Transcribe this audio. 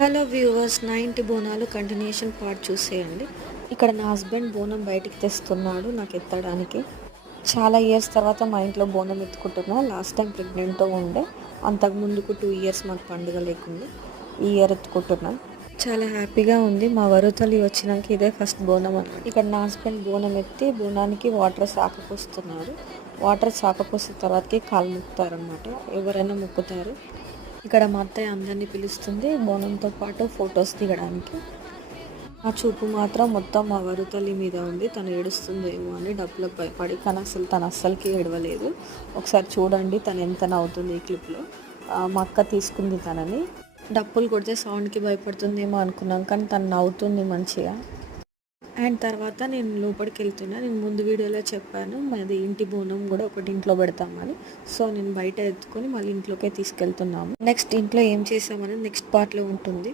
Hello viewers, నా ఇంటి Bonalu continuation part చూసేయండి. ఇక్కడ నా హస్బెండ్ బోనం బయటికి తెస్తున్నాడు నాకు ఎత్తడానికి. చాలా ఇయర్స్ తర్వాత మా ఇంట్లో బోనం ఎత్తుకుంటున్నా. లాస్ట్ టైం ప్రెగ్నెంట్తో ఉండే, అంతకు ముందుకు 2 ఇయర్స్ మాకు పండుగ లేకుండా ఈ ఇయర్ ఎత్తుకుంటున్నా. చాలా హ్యాపీగా ఉంది. మా వరుతల్లి వచ్చినాక ఇదే ఫస్ట్ బోనం అన్నమాట. ఇక్కడ నా హస్బెండ్ బోనం ఎత్తి బోనానికి వాటర్ సాకపోస్తున్నారు. వాటర్ సాకపోసిన తర్వాతకి కాలు మొక్కుతారనమాట. ఎవరైనా మొక్కుతారు. ఇక్కడ మా అత్తయ్య అందరినీ పిలుస్తుంది బోనంతో పాటు ఫొటోస్ దిగడానికి. ఆ చూపు మాత్రం మొత్తం మా వరుతల్లి మీద ఉంది. తను ఏడుస్తుందేమో అని డబ్బులకు భయపడి, కానీ తను అస్సలకి ఏడవలేదు. ఒకసారి చూడండి తను ఎంత నవ్వుతుంది ఈ క్లిప్లో. మా అక్క తీసుకుంది తనని. డప్పులు కొడితే సౌండ్కి భయపడుతుందేమో అనుకున్నాం, కానీ తను నవ్వుతుంది మంచిగా. అండ్ తర్వాత నేను లోపలికి వెళ్తున్నా. నేను ముందు వీడియోలో చెప్పాను మాది ఇంటి బోనం కూడా ఒకటి ఇంట్లో పెడతామని. సో నేను బయట ఎత్తుకొని మళ్ళీ ఇంట్లోకే తీసుకెళ్తున్నాము. నెక్స్ట్ ఇంట్లో ఏం చేసామని నెక్స్ట్ పార్ట్లో ఉంటుంది.